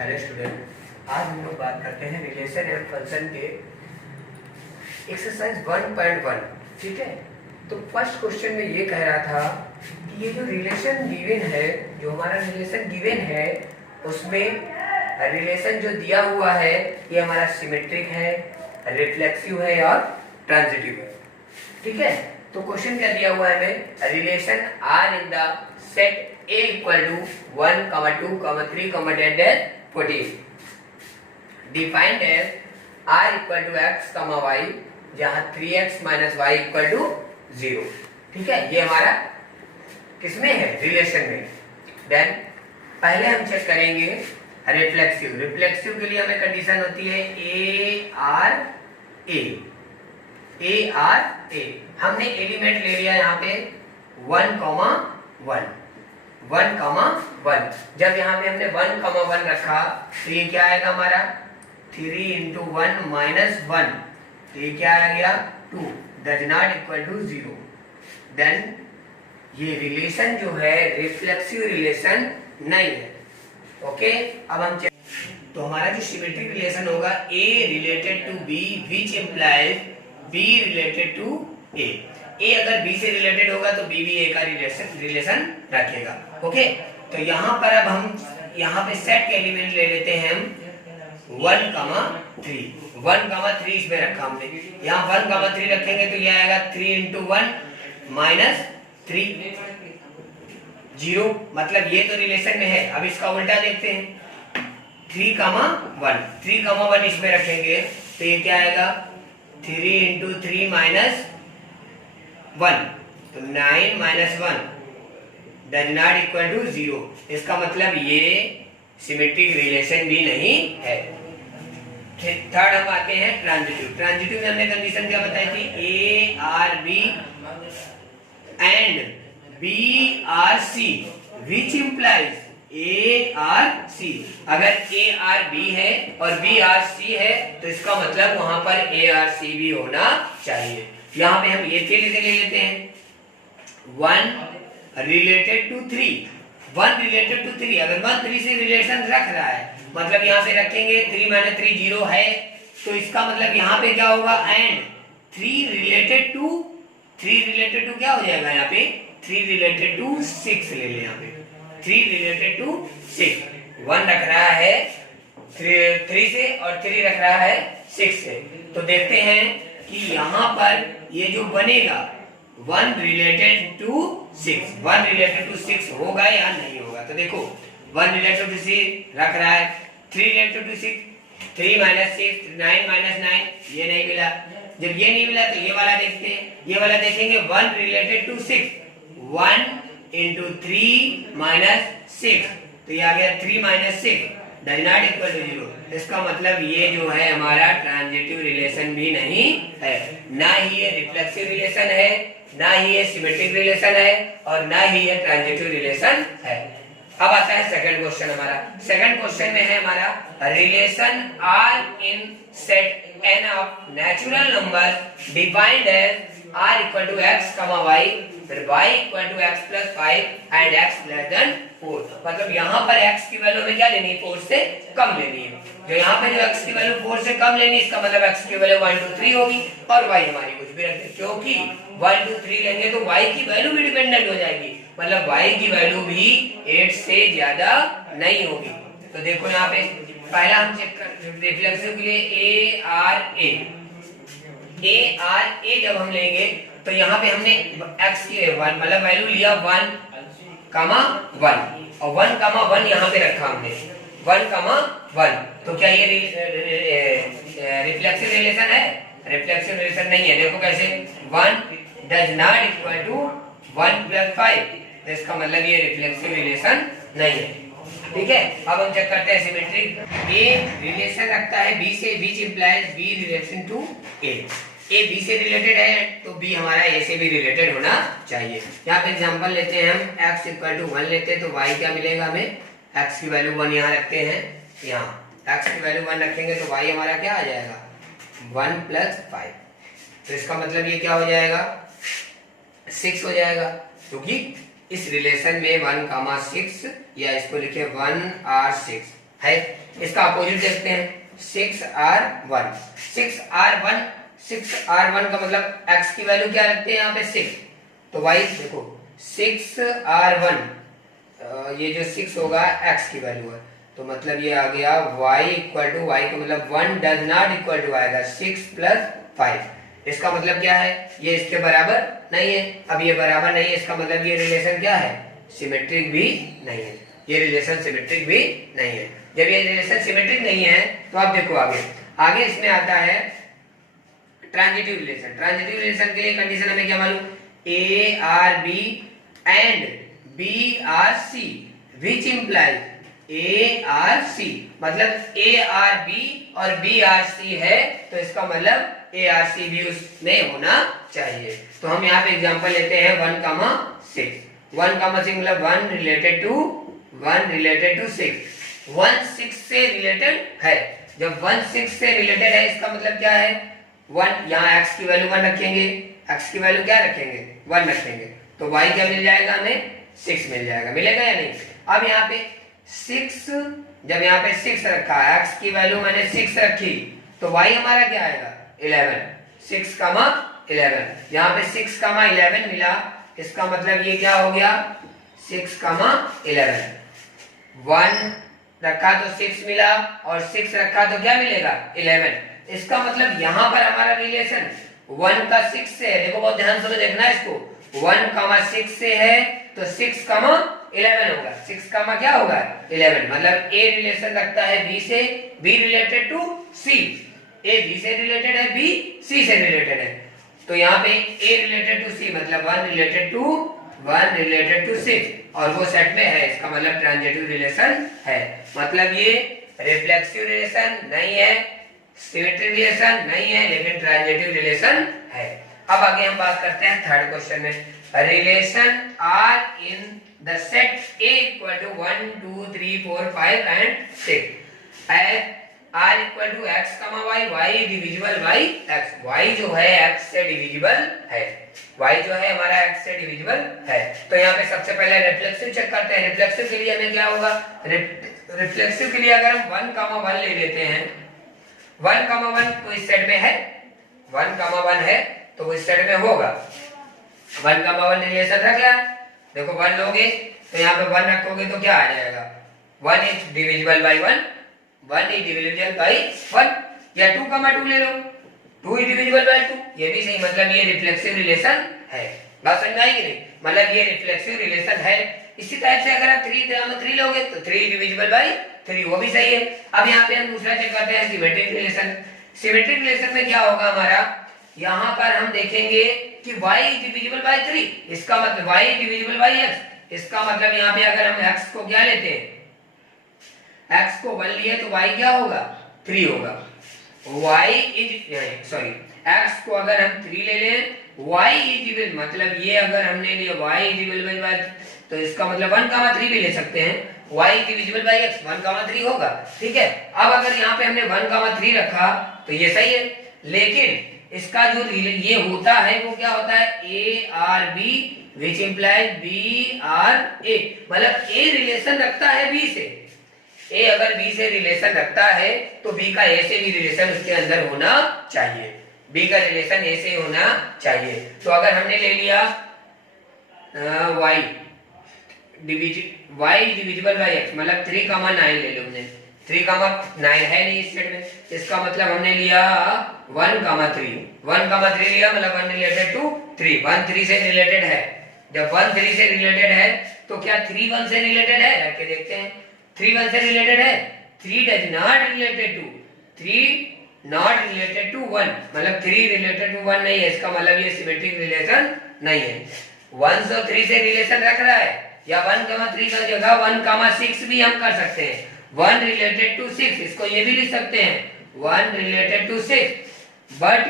Hello student, आज हम लोग बात करते हैं रिलेशन एंड फंक्शन के एक्सरसाइज 1.1। ठीक है, तो फर्स्ट क्वेश्चन में ये कह रहा था कि ये जो रिलेशन गिवन है, जो हमारा रिलेशन गिवन है उसमें रिलेशन जो दिया हुआ है ये हमारा सिमेट्रिक है, रिफ्लेक्सिव है और ट्रांजिटिव है। ठीक है, तो क्वेश्चन क्या दिया हुआ है हमें, relation R in the set A equal to 1, 2, 3, 10, 14 defined as R equal to x, y जहाँ 3x minus y equal to 0। ठीक है, ये हमारा किसमें है, रिलेशन में। देन पहले हम चेक करेंगे रिफ्लेक्सिव। रिफ्लेक्सिव के लिए हमें कंडीशन होती है A हमने एलिमेंट ले लिया यहाँ पे 1, 1, जब यहाँ पे हमने 1, रखा तो ये क्या आएगा हमारा 3 into 1 minus 1, तो ये क्या आ गया 2, does not equal to 0। Then ये रिलेशन जो है रिफ्लेक्सिव रिलेशन नहीं है। ओके, अब हम तो हमारा जो सिमेट्रिक रिलेशन होगा A related to B which implies B related to A। A अगर B से रिलेटेड होगा तो B भी A का रिलेशन रखेगा। ओके, तो यहाँ पर अब हम यहाँ पे सेट के एलिमेंट ले लेते हैं हम 1, 3 इसमें रखा हमने। यहाँ 1, 3 रखेंगे तो ये आएगा 3 into 1 minus 3 0, मतलब ये तो रिलेशन में है। अब इसका उल्टा देखते हैं 3, 1 इसमें रखेंगे तो ये क्या आएगा 3 into 3 minus 1, तो 9 minus 1 does not equal to 0। इसका मतलब ये सिमेट्रिक रिलेशन भी नहीं है। थर्ड हम आते हैं ट्रांजिटिव। ट्रांजिटिव में हमने कंडीशन क्या बताई थी, A R B and B R C which implies A R C। अगर A R B है और B R C है तो इसका मतलब वहां पर A R C भी होना चाहिए। यहाँ पे हम ये ले लेते हैं 1 रिलेटेड टू 3, अगर 1 3 से रिलेशन रख रहा है मतलब यहाँ पे रखेंगे 3 - 3 0 है, तो इसका मतलब यहाँ पे क्या होगा एंड 3 रिलेटेड टू क्या हो जाएगा, यहाँ पे 3 रिलेटेड टू 6 ले ले। यहाँ पे 3 रिलेटेड टू 6, 1 रख रहा है 3 से और 3 रख रहा है 6 से। तो देखते हैं कि यहाँ पर ये जो बनेगा 1 रिलेटेड टू 6 होगा या नहीं होगा। तो देखो 1 रिलेटेड टू 6 रख रहा है, 3 रिलेटेड टू 6, 3 - 6 9 - 9, ये नहीं मिला। जब ये नहीं मिला तो ये वाला देखते हैं, ये वाला देखेंगे 1 रिलेटेड टू 6, 1 into 3 - 6, तो ये आ गया 3 - 6 does not equal to 0। इसका मतलब ये जो है हमारा ट्रांजिटिव रिलेशन भी नहीं है, ना ही ये रिफ्लेक्सिव रिलेशन है, ना ही ये सिमेट्रिक रिलेशन है और ना ही ये ट्रांजिटिव रिलेशन है। अब आता है सेकंड क्वेश्चन। हमारा सेकंड क्वेश्चन में है हमारा relation R in set N of natural number defined as R equal to x, y, फिर y equal to x plus 5 and x less than 4। मतलब यहाँ पर x की वैल्यू में क्या लेनी है, 4 से कम लेनी है। जो यहाँ पे जो x की वैल्यू 4 से कम लेनी है, इसका मतलब x की वैल्यू 1 2 3 होगी और y हमारी कुछ भी रखते, क्योंकि 1 2 3 लेंगे तो y की वैल्यू भी डिपेंडेंट हो जाएगी, मतलब y की वैल्यू भी 8 से ज्यादा नहीं होगी। तो देखो यहाँ पे पहला हम चेक कर रिफ्लेक्सिव के लिए A जब हम लेंगे तो यहाँ पे हमने x की 1 मतलब वैल्यू लिया 1, 1 और 1, 1 यहाँ पे रखा हमने 1, 1। तो क्या ये रिफ्लेक्सिव रिलेशन है? रिफ्लेक्सिव रिलेशन नहीं है। देखो कैसे 1 does not equal to 1 plus 5, तो इसका मतलब ये रिफ्लेक्सिव रिलेशन नहीं है। ठीक है, अब हम चेक करते हैं सिमेट्रिक। A रिलेशन रखता है B से, which implies B relation to A B से रिलेटेड है तो B हमारा A से भी रिलेटेड होना चाहिए। यहाँ पे एग्जांपल लेते हैं हम, x इक्वल टू 1 लेते हैं तो y क्या मिलेगा हमें, x की वैल्यू 1 यहाँ रखते हैं, यहाँ x की वैल्यू 1 रखेंगे तो y हमारा क्या आ जाएगा 1 plus 5, तो इसका मतलब ये क्या हो जाएगा 6 हो जाएगा, क्योंकि इस रिलेशन में 1, 6 या इसको लिखे 1 और 6 है। इसका अपोजिट देखते हैं 6R1। 6R1 का मतलब x की वैल्यू क्या रखते हैं यहाँ पे 6, तो y देखो 6R1 ये जो 6 होगा x की वैल्यू है, तो मतलब ये आ गया y इक्वल टू y का मतलब 1 डज नॉट इक्वल टू आएगा 6 प्लस 5। इसका मतलब क्या है, ये इसके बराबर नहीं है। अब ये बराबर नहीं है, इसका मतलब ये रिलेशन क्या है, सिमेट्रिक भी नहीं है। ये रिलेशन सिमेट्रिक भी नहीं है। जब ये रिलेशन सिमेट्रिक नहीं है तो आप देखो आगे आगे इसमें आता है ट्रांजिटिव रिलेशन। ट्रांजिटिव रिलेशन के लिए कंडीशन हमें क्या मालूम, A R B and B R C which implies A R C, मतलब ए आर बी और बी आर सी है तो इसका मतलब ए आर सी भी उसमें होना चाहिए। तो हम यहाँ पे एग्जांपल लेते हैं 1,6 मतलब 1 रिलेटेड टू 6। 1 6 से रिलेटेड है। जब 1 6 से रिलेटेड है इसका मतलब क्या है, 1 यहाँ x की वैल्यू 1 रखेंगे, x की वैल्यू क्या रखेंगे 1 रखेंगे, तो y क्या मिल जाएगा हमें 6 मिल जाएगा। मिलेगा या नहीं। अब यहाँ पे 6, जब यहाँ पे 6 रखा है, x की वैल्यू मैंने 6 रखी तो y हमारा क्या आएगा 11। 6,11 यहाँ पे 6,11 मिला, इसका मतलब ये क्या हो गया 6,11। 1 रखा तो 6 मिला और 6 रखा तो क्या मिलेगा 11। इसका मतलब यहाँ पर हमारा रिलेशन 1 का 6 से है। देखो बहुत ध्यान से देखना है इसको, 1,6 से है तो 6,11 होगा। 6 क्या होगा 11, मतलब A रिलेशन रखता है B से, B related to C, A B से रिलेटेड है, B C से रिलेटेड है। तो यहाँ पे A रिलेटेड टू C मतलब 1 रिलेटेड टू 6 और वो सेट में है, इसका मतलब ट्रांजिटिव रिलेशन है। मतलब ये रिफ्लेक्सिव रिलेशन नहीं है, सिमेट्रिक रिलेशन नहीं है, लेकिन ट्रांजिटिव रिलेशन है। अब आगे हम बात करते हैं थर्ड क्वेश्चन में, relation R in the set A equal to 1 2 3 4 5 and 6 as R equal to x, y, y divisible by x। y जो है x से डिविजिबल है, y जो है हमारा x से डिविजिबल है। तो यहाँ पे सबसे पहले रिफ्लेक्सिव चेक करते हैं। रिफ्लेक्सिव के लिए हमें क्या होगा, रिफ्लेक्सिव के लिए अगर हम 1,1 ले लेते हैं, 1,1 तो इस सेट में है, 1,1 है तो वो इस सेट में होगा। 1,1 रिलेशन रख लिया, देखो 1 लोगे तो यहाँ पे 1 रखोगे तो क्या आ जाएगा 1 is divisible by 1, 1 is divisible by 1, या 2,2 ले लो, 2 इज डिविजिबल बाई 2, ये भी सही। मतलब ये रिफ्लेक्सिव रिलेशन है। बात समझ में आई कि नहीं, मतलब ये रिफ्लेक्सिव रिलेशन है। इसी टाइप से अगर आप 3 लोगे तो 3 डिविजिबल बाई 3, वो भी सही है। अब यहाँ पे हम दूसरा चेक करते हैं सिमेट्रिक रिलेशन। सिमेट्रिक रिलेशन में क्या होगा हमारा, यहाँ पर हम देखेंगे कि y इज डिविजिबल बाई 3, इसका मतलब y is divisible by x, इसका मतलब यहाँ पे अगर हम x को क्या लेते हैं, x को 1 लिए तो y क्या होगा 3 होगा। x को अगर हम 3 ले लें, y इज डिविजिबल मतलब ये अगर हमने लिया y इज डिविजिबल बाई, तो इसका मतलब 1,3 भी ले सकते हैं, y is divisible by x 1,3 होगा। ठीक है। अब अगर यहाँ पे हमने 1,3 रखा तो ये सही है, लेकिन इसका जो ये होता है वो क्या होता है A R B which implies B R A, मतलब A रिलेशन रखता है B से, A अगर B से रिलेशन रखता है तो B का A से भी रिलेशन उसके अंदर होना चाहिए, B का रिलेशन A से होना चाहिए। तो अगर हमने ले लिया y डिविजिबल बाई x मतलब 3,9 ले लो हमने, 3,9 है नहीं इस सेट में, इसका मतलब हमने लिया 1,3 लिया मतलब 1 रिलेटेड टू 3, 1 3 से रिलेटेड है। जब 1 3 से रिलेटेड है तो क्या 3 1 से रिलेटेड है, रख के देखते हैं। 3 1 से रिलेटेड है, 3 डज नॉट रिलेटेड टू 1 मतलब 3 रिलेटेड टू 1 नहीं है, इसका मतलब ये सिमेट्रिक रिलेशन नहीं है। 1 और 3 से रिलेशन रख रहा है, या 1,3 का जगह 1,6 भी हम कर सकते हैं। 1 रिलेटेड टू 6, इसको ये भी लिख सकते हैं 1 related to 6 but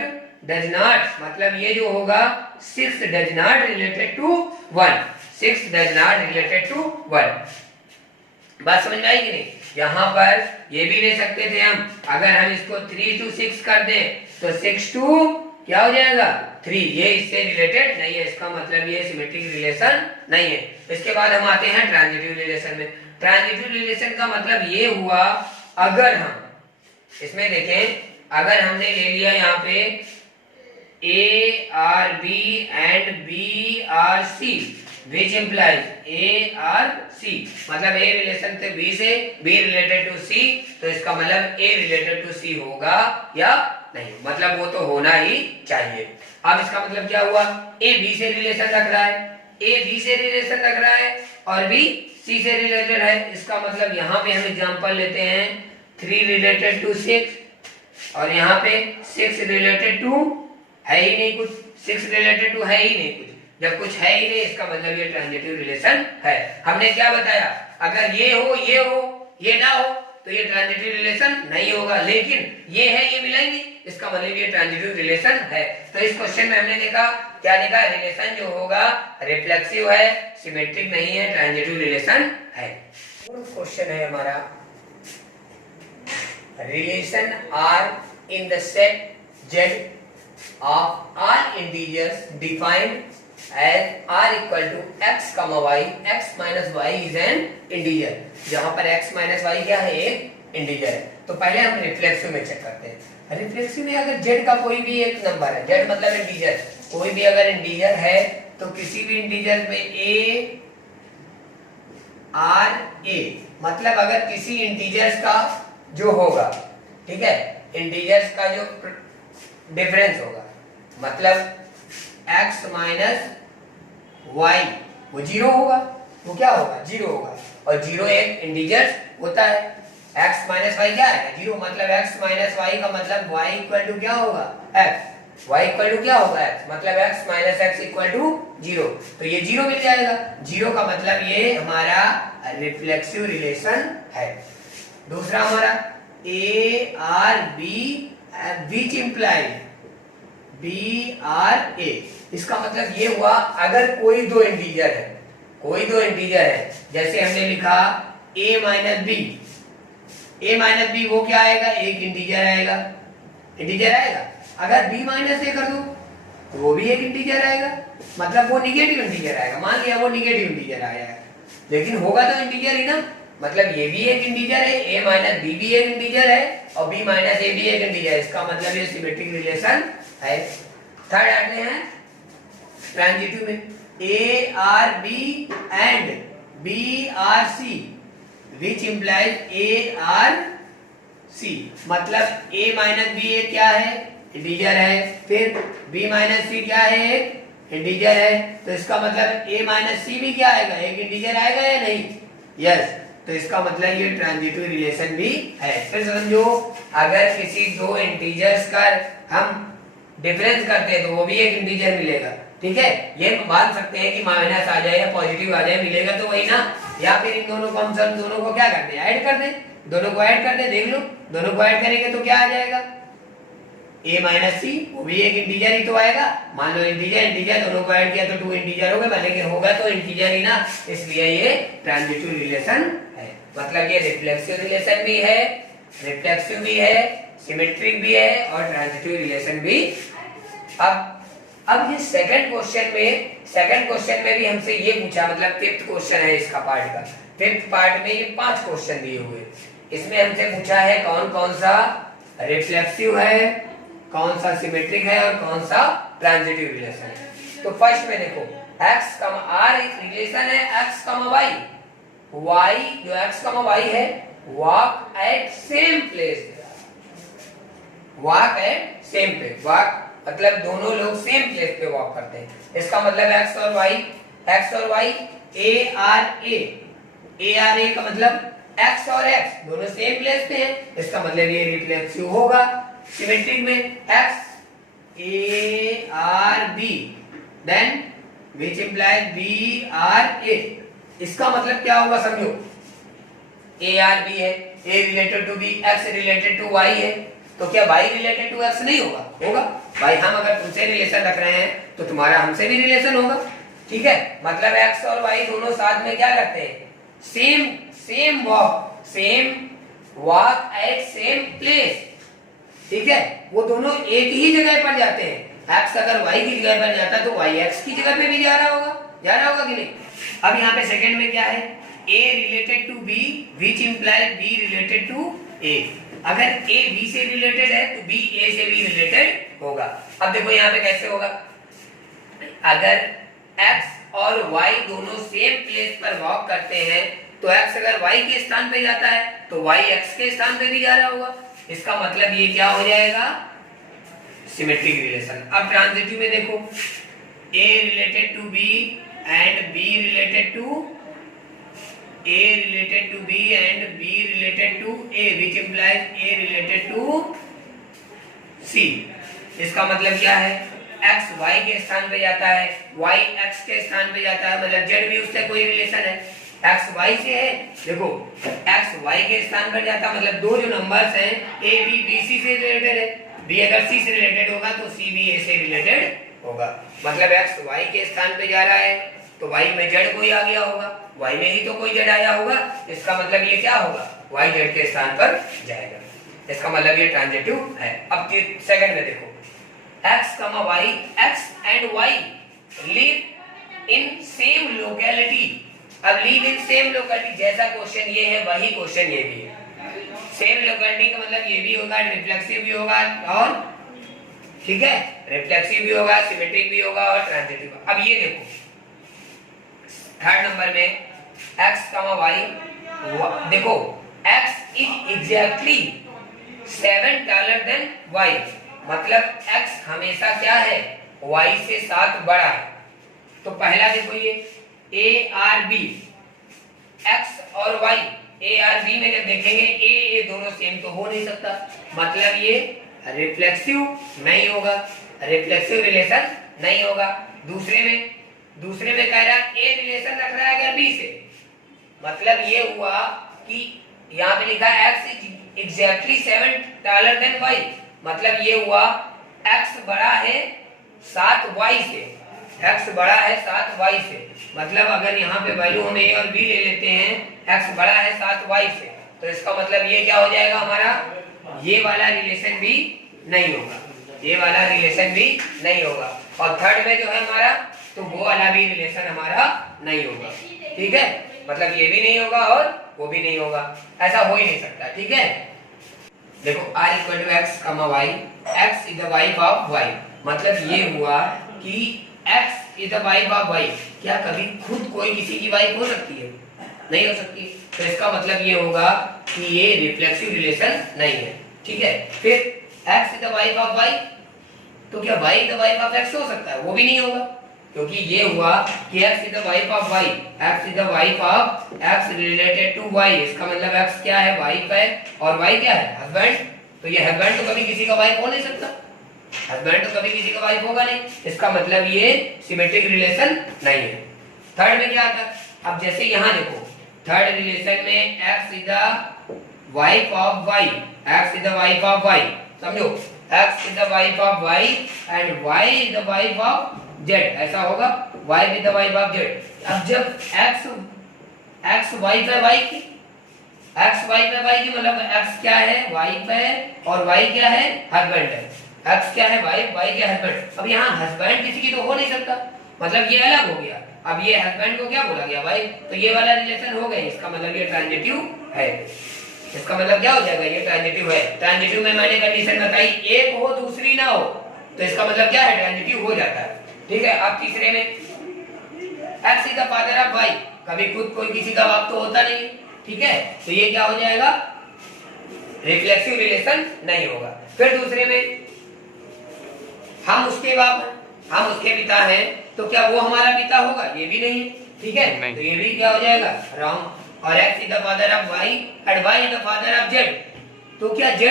does not, मतलब ये जो होगा 6 does not related to 1, 6 does not related to 1। बात समझ में आई कि नहीं। यहाँ पर ये भी ले सकते थे हम, अगर हम इसको 3 to 6 कर दें तो 6 to क्या हो जाएगा 3, ये इससे रिलेटेड नहीं है, इसका मतलब ये सिमेट्रिक रिलेशन नहीं है। इसके बाद हम आते हैं ट्रांजिटिव रिलेशन में। ट्रांजिटिव रिलेशन का मतलब ये हुआ, अगर हम इसमें देखें, अगर हमने ले लिया यहाँ पे A R B and B R C, which implies A R C, मतलब ए रिलेशन से बी से, बी रिलेटेड टू सी, तो इसका मतलब ए रिलेटेड टू सी होगा या नहीं, मतलब वो तो होना ही चाहिए। अब इसका मतलब क्या हुआ, ए बी से रिलेशन रख रहा है, ए बी से रिलेशन रख रहा है और बी सी से रिलेटेड है। इसका मतलब यहाँ पे हम एग्जांपल लेते हैं 3 रिलेटेड टू 6 और यहाँ पे 6 रिलेटेड टू है ही नहीं कुछ, 6 रिलेटेड टू है ही नहीं कुछ। जब कुछ है ही नहीं, इसका मतलब ये ट्रांजिटिव रिलेशन है। हमने क्या बताया, अगर ये हो ये ना हो तो ये ट्रांजिटिव रिलेशन नहीं होगा, लेकिन ये है ये मिलेंगे, इसका मतलब ये ट्रांजिटिव रिलेशन है। तो इस क्वेश्चन में हमने देखा, क्या देखा, रिलेशन जो होगा रिफ्लेक्सिव है, सिमेट्रिक नहीं है, ट्रांजिटिव रिलेशन है। क्वेश्चन है हमारा, relation R in the set Z of all integers defined as r equal to x, y, x minus y is an integer, जहां पर x minus y क्या है, एक इंटीजर है। तो पहले हम रिफ्लेक्सिव में चेक करते हैं। रिफ्लेक्सिव में अगर z का कोई भी एक नंबर है, z मतलब इंटीजर, कोई भी अगर इंटीजर है तो किसी भी इंटीजर में a r a, मतलब अगर किसी इंटीजर्स का जो होगा, ठीक है, इंटीजर्स का जो डिफरेंस होगा, मतलब x माइनस y वो 0 होगा, वो क्या होगा, 0 होगा, और 0 एक इंटीजर होता है। x माइनस y क्या है, 0, मतलब x माइनस y का मतलब y इक्वल टू क्या होगा, x, y इक्वल टू क्या होगा, x, मतलब x minus x equal to 0, तो ये 0 मिल जाएगा। 0 का मतलब ये हमारा रिफ्लेक्सिव रिलेशन है। दूसरा हमारा a r b which implies b r a, इसका मतलब ये हुआ, अगर कोई दो इंटीजर है, कोई दो इंटीजर है, जैसे हमने लिखा a minus B, a minus B वो क्या आएगा, एक इंटीजर आएगा, इंटीजर आएगा। अगर b माइनस a कर दो तो वो भी एक इंटीजर आएगा, मतलब वो निगेटिव इंटीजर आएगा। मान लिया वो निगेटिव इंटीजर आया है, लेकिन होगा तो इंटीजर ही ना, मतलब ये भी एक इंटीजर है, a माइनस बी भी एक इंटीजर है और b माइनस a भी एक इंटीजर है, इसका मतलब ये सिमेट्रिक रिलेशन है। थर्ड आते हैं ट्रांजिटिव में, a r b and b r c which implies a r c, मतलब a माइनस b एक क्या है, इंटीजर है, फिर b माइनस c क्या है, एक इंटीजर है, तो इसका मतलब a माइनस c भी क्या आएगा, एक इंटीजर आएगा या नहीं, यस, तो इसका मतलब ये ट्रांजिटिव रिलेशन भी है। फिर समझो, अगर किसी दो इंटीजर्स का हम डिफरेंस करते हैं तो वो भी एक इंटीजर मिलेगा, ठीक है, ये मान सकते हैं कि माइनस आ जाए या पॉजिटिव आ जाए, मिलेगा तो वही ना, या फिर इन दोनों को हम सब दोनों को क्या करते हैं, ऐड कर दें, दोनों को ऐड कर दें, देख लो दोनों को ऐड करेंगे तो क्या आ जाएगा, a माइनस सी, वो भी एक इंटीजर ही तो आएगा। मान लो इंटीजर इंटीजर दोनों को ऐड किया तो 2 इंटीजर हो गए, लेकिन होगा तो इंटीजर ही ना, इसलिए ये ट्रांजिटिव रिलेशन है। मतलब ये रिफ्लेक्सिव रिलेशन भी है, रिफ्लेक्सिव भी है, सिमेट्रिक भी है और ट्रांजिटिव रिलेशन भी। अब ये सेकंड क्वेश्चन में भी हमसे ये पूछा, मतलब फिफ्थ क्वेश्चन है इसका पार्ट का, फिफ्थ पार्ट में ये 5 क्वेश्चन दिए हुए, इसमें हमसे पूछा है कौन कौन सा रिफ्लेक्सिव है, कौन सा सिमेट्रिक है और कौन सा ट्रांजिटिव रिलेशन है। तो फर्स्ट में देखो, x, r रिलेशन है x, y, y जो x, y है, walk at same place, walk at same place, walk मतलब दोनों लोग सेम प्लेस पे वॉक करते हैं, इसका मतलब x और y a r a का मतलब x और x दोनों सेम प्लेस पे हैं, इसका मतलब ये रिफ्लेक्सिव होगा। सिमेट्रिक में x a r b then which implies b r a, इसका मतलब क्या होगा समझो, a r b है, a related to b, x related to y है, तो क्या y रिलेटेड टू x नहीं होगा, होगा भाई। हम अगर तुमसे रिलेशन रख रहे हैं तो तुम्हारा हमसे भी रिलेशन होगा, ठीक है, मतलब x और y दोनों साथ में क्या करते हैं, same walk at same place, ठीक है, वो दोनों एक ही जगह पर जाते हैं, x अगर y की जगह पर जाता तो y x की जगह पे भी जा रहा होगा कि नहीं। अब यहाँ पे सेकंड में क्या है, a related to b which implies b related to a। अगर a b से रिलेटेड है तो b a से भी रिलेटेड होगा। अब देखो यहाँ पे कैसे होगा, अगर x और y दोनों सेम प्लेस पर वॉक करते हैं तो x अगर y के स्थान पे जाता है तो y x के स्थान पे भी जा रहा होगा। इसका मतलब ये क्या हो जाएगा, सिमेट्रिक रिलेशन। अब ट्रांजिटिव में देखो, a related to b and b related to a related to b and b related to a which implies a related to c। इसका मतलब क्या है, x y के स्थान पे जाता है, y x के स्थान पे जाता है, मतलब z भी उससे कोई रिलेशन है। x y से है, देखो x y के स्थान पर जाता मतलब दो जो नंबर्स हैं a b b c से रिलेटेड है, b अगर c से रिलेटेड होगा तो c भी a से रिलेटेड होगा। मतलब x y के स्थान पे जा रहा है तो y में z कोई आ गया होगा, y में ही तो कोई z आया होगा। इसका मतलब ये क्या होगा, y z के स्थान पर जाएगा। इसका मतलब ये ट्रांजिटिव है। अब सेकंड में देखो, x, y, x and y live in same locality. अब लिव इन सेम लोकेलिटी, जैसा क्वेश्चन ये है वही क्वेश्चन ये भी है। सेम लोकेलिटी का मतलब ये भी होगा, रिफ्लेक्सिव भी होगा और ठीक है, रिफ्लेक्सिव भी होगा, सिमेट्रिक भी होगा और ट्रांजिटिव। अब ये देखो थर्ड नंबर में x, y, देखो x is exactly 7 taller than y, मतलब x हमेशा क्या है, y से 7 बड़ा है। तो पहला देखो ये a r b, x और y a r b में जब देखेंगे a दोनों सेम तो हो नहीं सकता, मतलब ये रिफ्लेक्सिव नहीं होगा, रिफ्लेक्सिव रिलेशन नहीं होगा। दूसरे में कह रहा है ए रिलेशन रख रहा है अगर बी से, मतलब ये हुआ कि यहाँ पे लिखा है x is exactly 7 taller than y, मतलब ये हुआ x बड़ा है 7y से, x बड़ा है 7y से। मतलब अगर यहाँ पे वैल्यू हम a और b ले लेते हैं, x बड़ा है 7y से, तो इसका मतलब ये क्या हो जाएगा हमारा, ये वाला रिलेशन भी नहीं होगा, ये वाला रिलेशन भी नहीं होगा। और थर्ड में जो है हमारा, तो वो वाला भी रिलेशन हमारा नहीं होगा। ठीक है, मतलब ये भी नहीं होगा और वो भी नहीं होगा, ऐसा हो ही नहीं सकता। ठीक है, देखो r equal to x, y, x is the wife of y, मतलब ये हुआ कि x is the wife of y। क्या कभी खुद कोई किसी की वाइफ हो सकती है? नहीं हो सकती। तो इसका मतलब ये होगा कि ये रिफ्लेक्सिव रिलेशन नहीं है। ठीक है, फिर x is the wife of y, तो क्या y is the wife of x हो सकता है? वो भी नहीं होगा, क्योंकि ये हुआ कि x is the wife of y, x is the wife of x related to y। इसका मतलब x क्या है, वाइफ है, और y क्या है, हस्बैंड। तो ये हस्बैंड तो कभी किसी का वाइफ हो नहीं सकता, हस्बैंड तो कभी किसी का वाइफ होगा नहीं। इसका मतलब ये सिमेट्रिक रिलेशन नहीं है। थर्ड में क्या आता है, अब जैसे यहाँ देखो थर्ड रिलेशन में x is the wife of y, x is the wife of y, समझो x is the wife of y and y is the wife of z, ऐसा होगा y is the wife of z। अब जब x wife है y की, x wife है y की, मतलब x क्या है, वाइफ है, और y क्या है, हस्बैंड है। x क्या है, वाइफ, y क्या है, हस्बैंड। अब यहाँ हस्बैंड किसी की तो हो नहीं सकता, मतलब ये अलग हो गया। अब ये हस्बैंड को क्या बोला गया, वाइफ, तो ये वाला रिलेशन हो गया। इसका मतलब ये ट्रांजिटिव है। इसका मतलब क्या हो जाएगा, ये ट्रांजिटिव है। ट्रांजिटिव में मैंने कंडीशन बताई, एक हो दूसरी ना हो, तो इसका मतलब क्या है, ट्रांजिटिव हो जाता है। ठीक है, अब तीसरे में x is the father of y, कभी खुद कोई किसी का बाप तो होता नहीं। ठीक है, तो ये क्या हो जाएगा, रिफ्लेक्सिव रिलेशन नहीं होगा। फिर दूसरे में हम उसके बाप हैं, हम उसके पिता हैं, तो क्या वो हमारा पिता होगा, ये भी नहीं। ठीक है, तो ये भी क्या हो जाएगा, रॉन्ग। और x is the father of y and y is the father of z, तो क्या z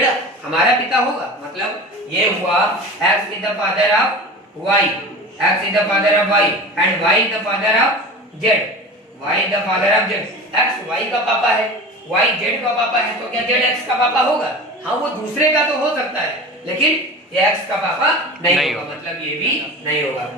हमारा पिता होगा, मतलब ये हुआ x is the father of y, x is the father of y and y is the father of z, y is the father of z। x y का पापा है, y z का पापा है, तो क्या z x का पापा होगा? हाँ, वो दूसरे का तो हो सकता है, लेकिन ये x का पापा नहीं होगा, मतलब ये भी नहीं होगा।